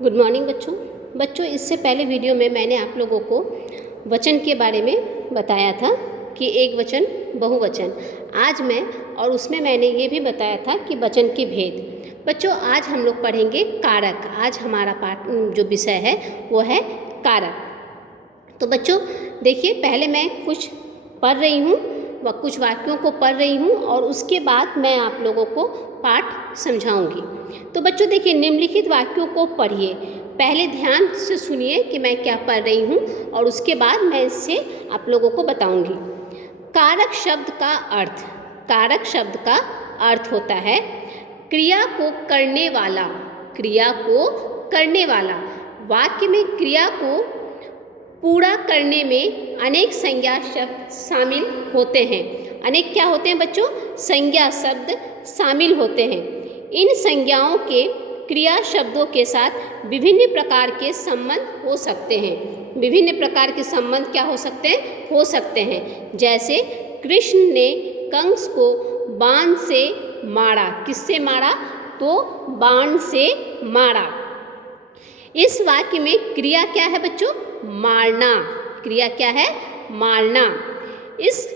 Good morning बच्चों इससे पहले वीडियो में मैंने आप लोगों को वचन के बारे में बताया था कि एक वचन बहुवचन। आज मैं और उसमें मैंने ये भी बताया था कि वचन के भेद। बच्चों आज हम लोग पढ़ेंगे कारक। आज हमारा पाठ जो विषय है वो है कारक। तो बच्चों देखिए, पहले मैं कुछ पढ़ रही हूँ व कुछ वाक्यों को पढ़ रही हूँ और उसके बाद मैं आप लोगों को पाठ समझाऊंगी। तो बच्चों देखिए, निम्नलिखित वाक्यों को पढ़िए। पहले ध्यान से सुनिए कि मैं क्या पढ़ रही हूँ और उसके बाद मैं इससे आप लोगों को बताऊंगी। कारक शब्द का अर्थ। कारक शब्द का अर्थ होता है क्रिया को करने वाला। क्रिया को करने वाला। वाक्य में क्रिया को पूरा करने में अनेक संज्ञा शब्द शामिल होते हैं। अनेक क्या होते हैं बच्चों? संज्ञा शब्द शामिल होते हैं। इन संज्ञाओं के क्रिया शब्दों के साथ विभिन्न प्रकार के संबंध हो सकते हैं। विभिन्न प्रकार के संबंध क्या हो सकते हैं? हो सकते हैं। जैसे कृष्ण ने कंस को बाण से मारा। किससे मारा? तो बाण से मारा। इस वाक्य में क्रिया क्या है बच्चों? मारना। क्रिया क्या है? मारना। इस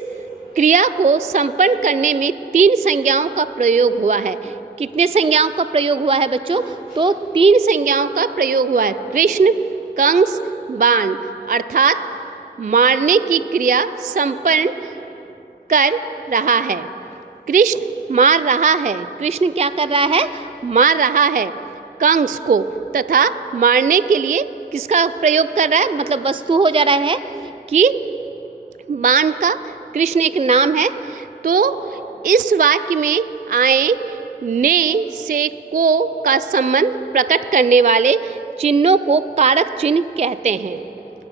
क्रिया को संपन्न करने में 3 संज्ञाओं का प्रयोग हुआ है। कितने संज्ञाओं का प्रयोग हुआ है बच्चों? तो 3 संज्ञाओं का प्रयोग हुआ है। कृष्ण, कंस, बाण। अर्थात मारने की क्रिया संपन्न कर रहा है। कृष्ण मार रहा है। कृष्ण क्या कर रहा है? मार रहा है कंस को। तथा मारने के लिए किसका प्रयोग कर रहा है? मतलब वस्तु हो जा रहा है कि बाण का कृष्ण एक नाम है। तो इस वाक्य में आए ने से को का संबंध प्रकट करने वाले चिन्हों को कारक चिन्ह कहते हैं।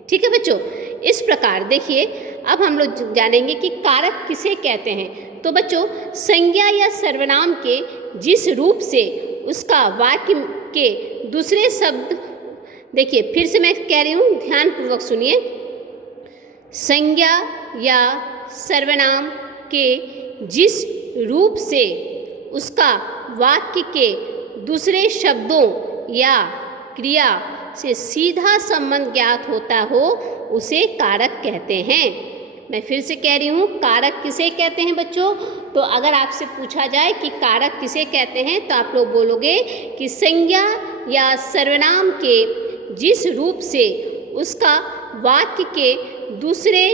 ठीक है बच्चों, इस प्रकार देखिए, अब हम लोग जानेंगे कि कारक किसे कहते हैं। तो बच्चों, संज्ञा या सर्वनाम के जिस रूप से उसका वाक्य के दूसरे शब्द, देखिए फिर से मैं कह रही हूँ, ध्यानपूर्वक सुनिए। संज्ञा या सर्वनाम के जिस रूप से उसका वाक्य के दूसरे शब्दों या क्रिया से सीधा संबंध ज्ञात होता हो उसे कारक कहते हैं। मैं फिर से कह रही हूँ, कारक किसे कहते हैं बच्चों? तो अगर आपसे पूछा जाए कि कारक किसे कहते हैं तो आप लोग बोलोगे कि संज्ञा या सर्वनाम के जिस रूप से उसका वाक्य के दूसरे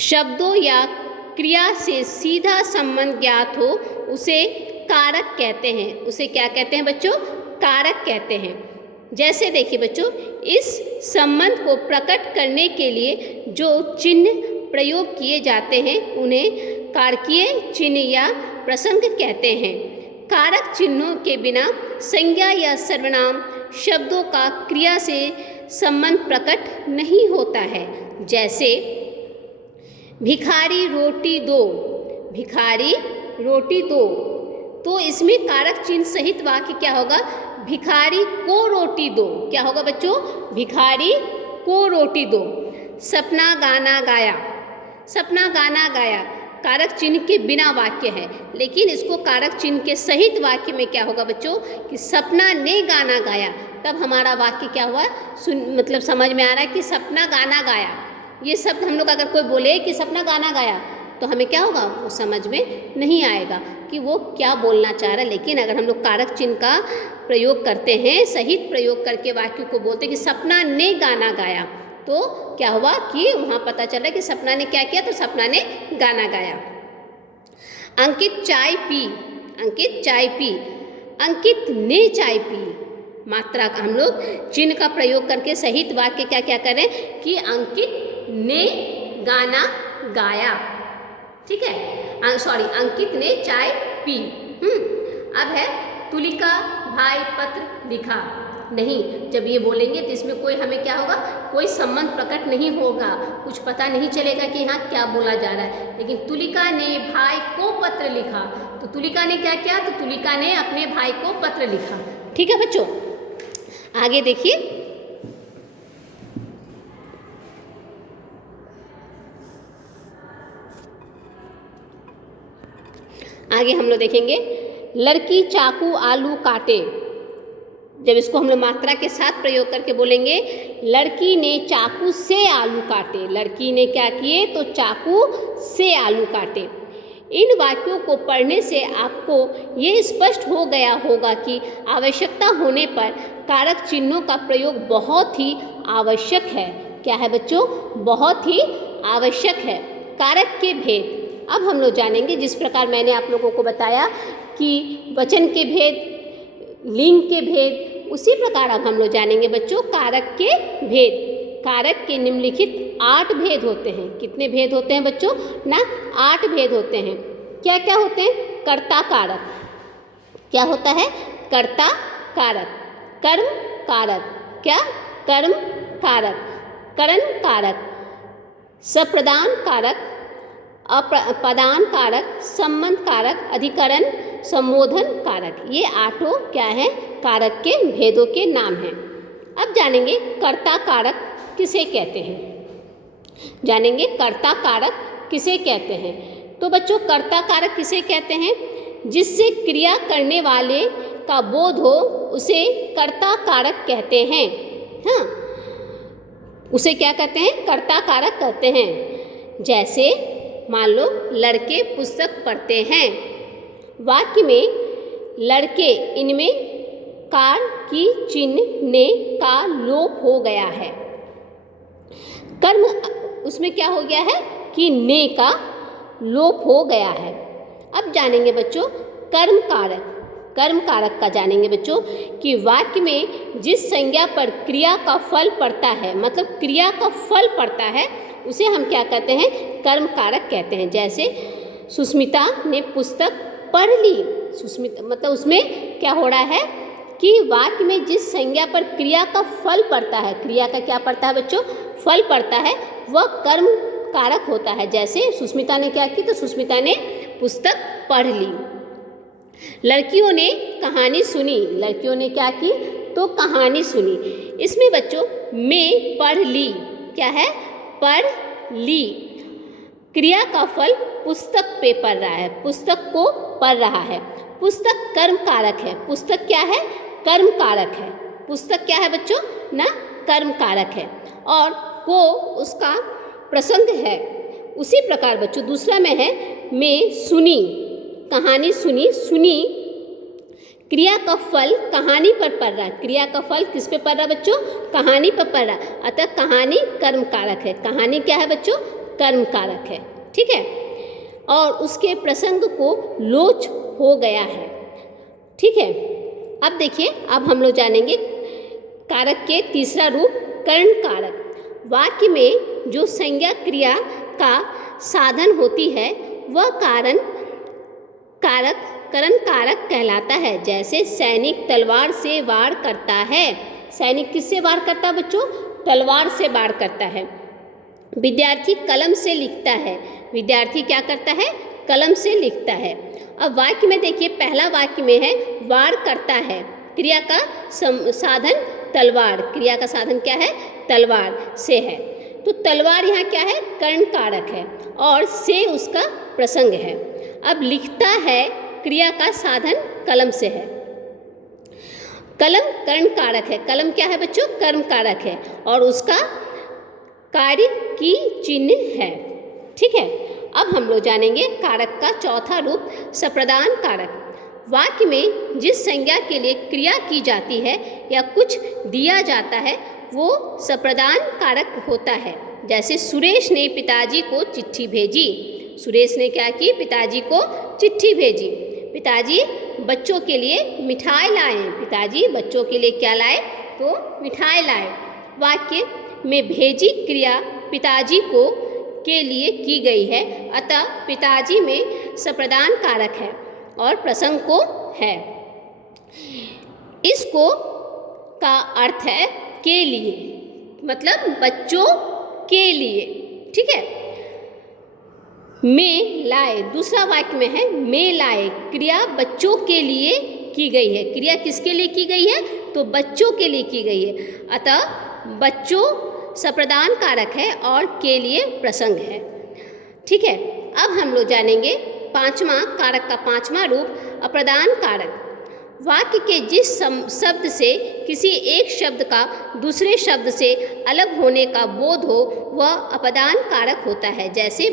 शब्दों या क्रिया से सीधा संबंध ज्ञात हो उसे कारक कहते हैं। उसे क्या कहते हैं बच्चों? कारक कहते हैं। जैसे देखिए बच्चों, इस संबंध को प्रकट करने के लिए जो चिन्ह प्रयोग किए जाते हैं उन्हें कारकीय चिन्ह या प्रसंग कहते हैं। कारक चिन्हों के बिना संज्ञा या सर्वनाम शब्दों का क्रिया से संबंध प्रकट नहीं होता है। जैसे भिखारी रोटी दो। भिखारी रोटी दो। तो इसमें कारक चिन्ह सहित वाक्य क्या होगा? भिखारी को रोटी दो। क्या होगा बच्चों? भिखारी को रोटी दो। सपना गाना गाया। सपना गाना गाया कारक चिन्ह के बिना वाक्य है, लेकिन इसको कारक चिन्ह के सहित वाक्य में क्या होगा बच्चों? कि सपना ने गाना गाया। तब हमारा वाक्य क्या हुआ? मतलब समझ में आ रहा है कि सपना गाना गाया। ये शब्द हम लोग अगर कोई बोले कि सपना गाना गाया तो हमें क्या होगा? वो समझ में नहीं आएगा कि वो क्या बोलना चाह रहा है। लेकिन अगर हम लोग कारक चिन्ह का प्रयोग करते हैं, सहित प्रयोग करके वाक्य को बोलते हैं कि सपना ने गाना गाया, तो क्या हुआ कि वहाँ पता चला कि सपना ने क्या किया? तो सपना ने गाना गाया। अंकित चाय पी। अंकित चाय पी। अंकित ने चाय पी। मात्रा का हम लोग चिन्ह का प्रयोग करके सहित वाक्य क्या क्या करें कि अंकित ने गाना गाया। ठीक है, सॉरी, अंकित ने चाय पी। अब है तुलिका भाई पत्र लिखा। नहीं, जब ये बोलेंगे तो इसमें कोई हमें क्या होगा? कोई संबंध प्रकट नहीं होगा, कुछ पता नहीं चलेगा कि यहाँ क्या बोला जा रहा है। लेकिन तुलिका ने भाई को पत्र लिखा, तो तुलिका ने क्या किया? तो तुलिका ने अपने भाई को पत्र लिखा। ठीक है बच्चों, आगे देखिए। आगे हम लोग देखेंगे, लड़की चाकू आलू काटे। जब इसको हम लोग मात्रा के साथ प्रयोग करके बोलेंगे, लड़की ने चाकू से आलू काटे, लड़की ने क्या किए तो चाकू से आलू काटे। इन वाक्यों को पढ़ने से आपको ये स्पष्ट हो गया होगा कि आवश्यकता होने पर कारक चिन्हों का प्रयोग बहुत ही आवश्यक है। क्या है बच्चों? बहुत ही आवश्यक है। कारक के भेद अब हम लोग जानेंगे। जिस प्रकार मैंने आप लोगों को बताया कि वचन के भेद, लिंग के भेद, उसी प्रकार अब हम लोग जानेंगे बच्चों कारक के भेद। कारक के निम्नलिखित 8 भेद होते हैं। कितने भेद होते हैं बच्चों? ना 8 भेद होते हैं। क्या क्या होते हैं? कर्ता कारक। क्या होता है? कर्ता कारक, कर्म कारक, क्या? कर्म कारक, करण कारक, सप्रदान कारक, अपदान कारक, संबंध कारक, अधिकरण, संबोधन कारक। ये 8 क्या है? कारक के भेदों के नाम हैं। अब जानेंगे कर्ता कारक किसे कहते हैं। जानेंगे कर्ता कारक किसे कहते हैं। तो बच्चों कर्ता कारक किसे कहते हैं? जिससे क्रिया करने वाले का बोध हो उसे कर्ता कारक कहते हैं। हाँ, उसे क्या कहते हैं? कर्ता कारक कहते हैं। जैसे मान लो लड़के पुस्तक पढ़ते हैं। वाक्य में लड़के, इनमें कार की चिन्ह ने का लोप हो गया है। कर्म उसमें क्या हो गया है कि ने का लोप हो गया है। अब जानेंगे बच्चों कर्म कारक। कर्म कारक का जानेंगे बच्चों कि वाक्य में जिस संज्ञा पर क्रिया का फल पड़ता है, मतलब क्रिया का फल पड़ता है, उसे हम क्या कहते हैं? कर्म कारक कहते हैं। जैसे सुस्मिता ने पुस्तक पढ़ ली। सुस्मिता मतलब उसमें क्या हो रहा है कि वाक्य में जिस संज्ञा पर क्रिया का फल पड़ता है, क्रिया का क्या पड़ता है बच्चों? फल पड़ता है, वह कर्म कारक होता है। जैसे सुस्मिता ने क्या की तो सुस्मिता ने पुस्तक पढ़ ली। लड़कियों ने कहानी सुनी। लड़कियों ने क्या की तो कहानी सुनी। इसमें बच्चों में पढ़ ली, क्या है? पढ़ ली। क्रिया का फल पुस्तक पे पढ़ रहा है, पुस्तक को पढ़ रहा है। पुस्तक कर्म कारक है। पुस्तक क्या है? कर्म कारक है। पुस्तक क्या है बच्चों? ना कर्म कारक है। और को उसका प्रसंग है। उसी प्रकार बच्चों दूसरा में है में सुनी, कहानी सुनी। सुनी क्रिया का फल कहानी पर पड़ रहा है। क्रिया का फल किस पे पड़ रहा है बच्चों? कहानी पर पड़ रहा है। अतः कहानी कर्म कारक है। कहानी क्या है बच्चों? कर्म कारक है। ठीक है। और उसके प्रसंग को लोच हो गया है। ठीक है। अब देखिए, अब हम लोग जानेंगे कारक के तीसरा रूप करण कारक। वाक्य में जो संज्ञा क्रिया का साधन होती है वह कारण कारक करण कारक कहलाता है। जैसे सैनिक तलवार से वार करता है। सैनिक किससे वार करता है बच्चों? तलवार से वार करता है। विद्यार्थी कलम से लिखता है। विद्यार्थी क्या करता है? कलम से लिखता है। अब वाक्य में देखिए, पहला वाक्य में है वार करता है, क्रिया का साधन तलवार। क्रिया का साधन क्या है? तलवार से है। तो तलवार यहाँ क्या है? कर्ण कारक है और से उसका प्रसंग है। अब लिखता है, क्रिया का साधन कलम से है। कलम कर्ण कारक है। कलम क्या है बच्चों? कर्म कारक है और उसका कार्य की चिन्ह है। ठीक है। अब हम लोग जानेंगे कारक का चौथा रूप सप्रदान कारक। वाक्य में जिस संज्ञा के लिए क्रिया की जाती है या कुछ दिया जाता है वो सप्रदान कारक होता है। जैसे सुरेश ने पिताजी को चिट्ठी भेजी। सुरेश ने क्या की? पिताजी को चिट्ठी भेजी। पिताजी बच्चों के लिए मिठाई लाए। पिताजी बच्चों के लिए क्या लाए? तो मिठाई लाए। वाक्य में भेजी क्रिया पिताजी को के लिए की गई है, अतः पिताजी में सप्रदान कारक है और प्रसंग को है। इसको का अर्थ है के लिए, मतलब बच्चों के लिए। ठीक है। में लाए, दूसरा वाक्य में है में लाए, क्रिया बच्चों के लिए की गई है। क्रिया किसके लिए की गई है? तो बच्चों के लिए की गई है, अतः बच्चों सप्रदान कारक है और के लिए प्रसंग है। ठीक है। अब हम लोग जानेंगे पांचवा कारक का पांचवा रूप अप्रदान कारक। वाक्य के जिस शब्द से किसी एक शब्द का दूसरे शब्द से अलग होने का बोध हो वह अपदान कारक होता है। जैसे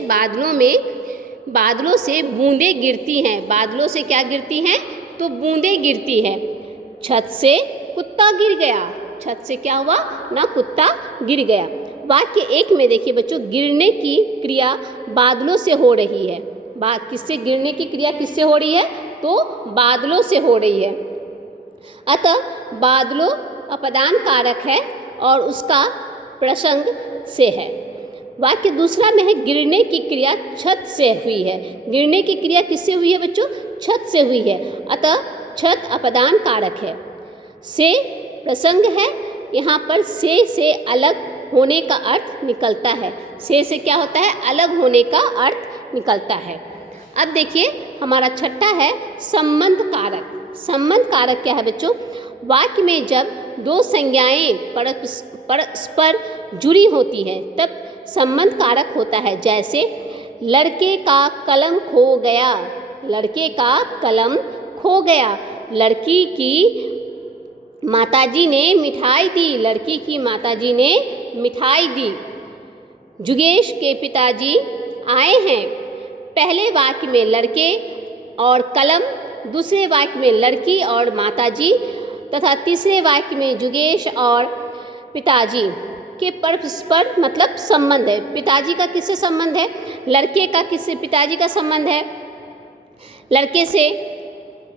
बादलों से बूंदें गिरती हैं। बादलों से क्या गिरती हैं? तो बूंदें गिरती है। छत से कुत्ता गिर गया। छत से क्या हुआ ना? कुत्ता गिर गया। वाक्य 1 में देखिए बच्चों, गिरने की क्रिया बादलों से हो रही है। किससे गिरने की क्रिया किससे हो रही है? तो बादलों से हो रही है। अतः बादलों अपदान कारक है और उसका प्रसंग से है। वाक्य दूसरा में है, गिरने की क्रिया छत से हुई है। गिरने की क्रिया किससे हुई है बच्चों? छत से हुई है। अतः छत अपदान कारक है। से प्रसंग है। यहाँ पर से अलग होने का अर्थ निकलता है। से क्या होता है? अलग होने का अर्थ निकलता है। अब देखिए हमारा छठा है संबंध कारक। संबंध कारक क्या है बच्चों? वाक्य में जब दो संज्ञाएं परस्पर जुड़ी होती हैं तब संबंध कारक होता है। जैसे लड़के का कलम खो गया। लड़के का कलम खो गया। लड़की की माताजी ने मिठाई दी। लड़की की माताजी ने मिठाई दी। जुगेश के पिताजी आए हैं। पहले वाक्य में लड़के और कलम, दूसरे वाक्य में लड़की और माताजी तथा तीसरे वाक्य में जुगेश और पिताजी के परस्पर मतलब संबंध है। पिताजी का किससे संबंध है? लड़के का किससे पिताजी का संबंध है? लड़के से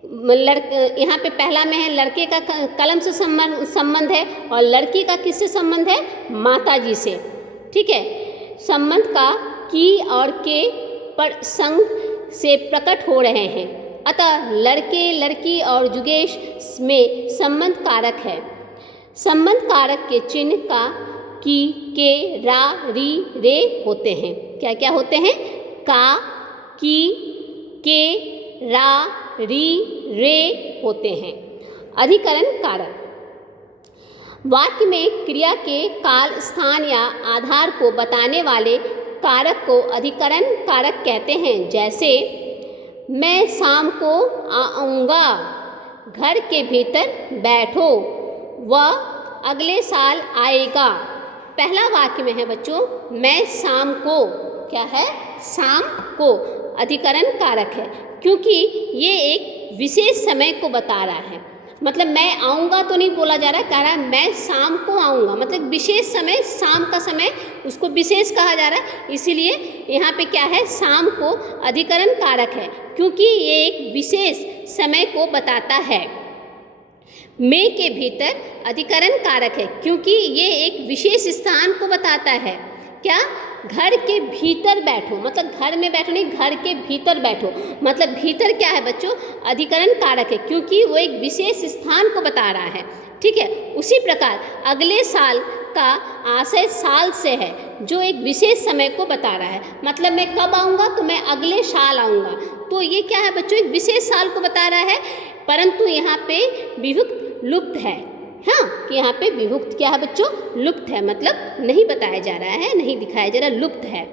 यहाँ पे पहला में है लड़के का कलम से संबंध है और लड़की का किससे संबंध है? माताजी से। ठीक है। संबंध का की और के प्रसंग से प्रकट हो रहे हैं। अतः लड़के, लड़की और जुगेश में संबंध कारक है। संबंध कारक के चिन्ह का, की, के, रा, री, रे होते हैं। क्या क्या होते हैं? का, की, के, रा, री, रे होते हैं। अधिकरण कारक। वाक्य में क्रिया के काल, स्थान या आधार को बताने वाले कारक को अधिकरण कारक कहते हैं। जैसे मैं शाम को आऊँगा। घर के भीतर बैठो। वह अगले साल आएगा। पहला वाक्य में है बच्चों, मैं शाम को, क्या है? शाम को अधिकरण कारक है क्योंकि ये एक विशेष समय को बता रहा है। मतलब मैं आऊँगा तो नहीं बोला जा रहा, कह रहा है मैं शाम को आऊँगा। मतलब विशेष समय, शाम का समय उसको विशेष कहा जा रहा है। इसीलिए यहाँ पे क्या है? शाम को अधिकरण कारक है क्योंकि ये एक विशेष समय को बताता है। में के भीतर अधिकरण कारक है क्योंकि ये एक विशेष स्थान को बताता है। क्या? घर के भीतर बैठो, मतलब घर में बैठो नहीं, घर के भीतर बैठो। मतलब भीतर क्या है बच्चों? अधिकरण कारक है क्योंकि वो एक विशेष स्थान को बता रहा है। ठीक है। उसी प्रकार अगले साल का आशय साल से है जो एक विशेष समय को बता रहा है। मतलब मैं कब आऊँगा? तो मैं अगले साल आऊँगा। तो ये क्या है बच्चों? एक विशेष साल को बता रहा है। परंतु यहाँ पे विभक्त लुप्त है। हाँ, कि यहाँ पे विभक्त क्या है बच्चों? लुप्त है। मतलब नहीं बताया जा रहा है, नहीं दिखाया जा रहा, लुप्त है।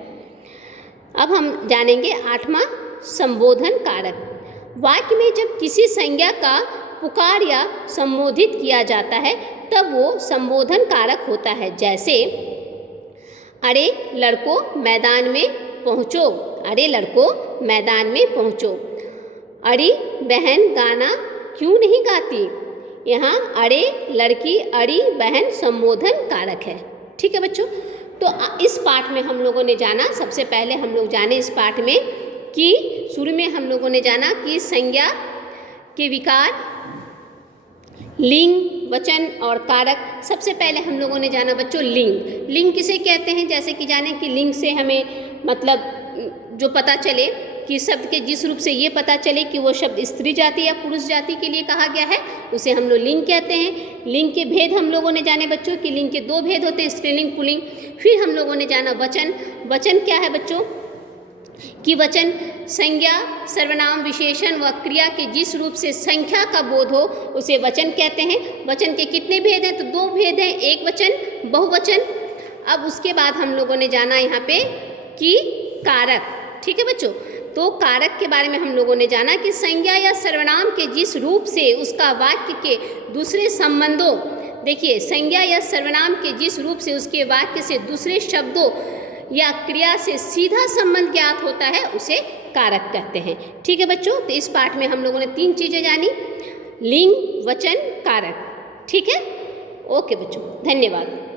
अब हम जानेंगे 8वां संबोधन कारक। वाक्य में जब किसी संज्ञा का पुकार या संबोधित किया जाता है तब वो संबोधन कारक होता है। जैसे अरे लड़कों मैदान में पहुँचो। अरे लड़कों मैदान में पहुँचो। अरे बहन गाना क्यों नहीं गाती? यहाँ अरे लड़की, अड़ी बहन संबोधन कारक है। ठीक है बच्चों। तो इस पाठ में हम लोगों ने जाना, सबसे पहले हम लोग जाने इस पाठ में कि शुरू में हम लोगों ने जाना कि संज्ञा के विकार, लिंग, वचन और कारक। सबसे पहले हम लोगों ने जाना बच्चों लिंग। लिंग किसे कहते हैं? जैसे कि जाने कि लिंग से हमें मतलब जो पता चले कि शब्द के जिस रूप से ये पता चले कि वो शब्द स्त्री जाति या पुरुष जाति के लिए कहा गया है उसे हम लोग लिंग कहते हैं। लिंग के भेद हम लोगों ने जाने बच्चों कि लिंग के 2 भेद होते हैं, स्त्रीलिंग, पुल्लिंग। फिर हम लोगों ने जाना वचन। वचन क्या है बच्चों? कि वचन संज्ञा, सर्वनाम, विशेषण व क्रिया के जिस रूप से संख्या का बोध हो उसे वचन कहते हैं। वचन के कितने भेद हैं? तो 2 भेद हैं, एक वचन, बहुवचन। अब उसके बाद हम लोगों ने जाना यहाँ पे कि कारक। ठीक है बच्चों। तो कारक के बारे में हम लोगों ने जाना कि संज्ञा या सर्वनाम के जिस रूप से उसका वाक्य के दूसरे संबंधों, देखिए संज्ञा या सर्वनाम के जिस रूप से उसके वाक्य से दूसरे शब्दों या क्रिया से सीधा संबंध ज्ञात होता है उसे कारक कहते हैं। ठीक है बच्चों, तो इस पाठ में हम लोगों ने 3 चीज़ें जानी, लिंग, वचन, कारक। ठीक है, ओके बच्चों, धन्यवाद।